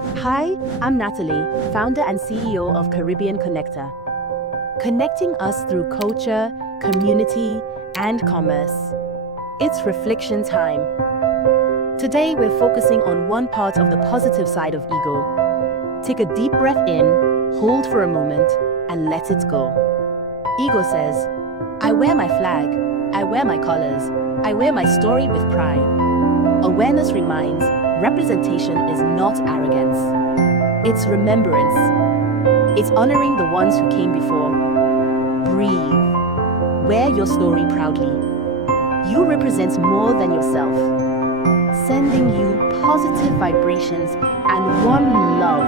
Hi, I'm Natalie, founder and CEO of Caribbean Connector, connecting us through culture, community, and commerce. It's reflection time. Today, we're focusing on one part of the positive side of ego. Take a deep breath in, hold for a moment, and let it go. Ego says, I wear my flag, I wear my colors, I wear my story with pride. Awareness reminds, representation is not arrogance. It's remembrance. It's honoring the ones who came before. Breathe. Wear your story proudly. You represent more than yourself. Sending you positive vibrations and one love.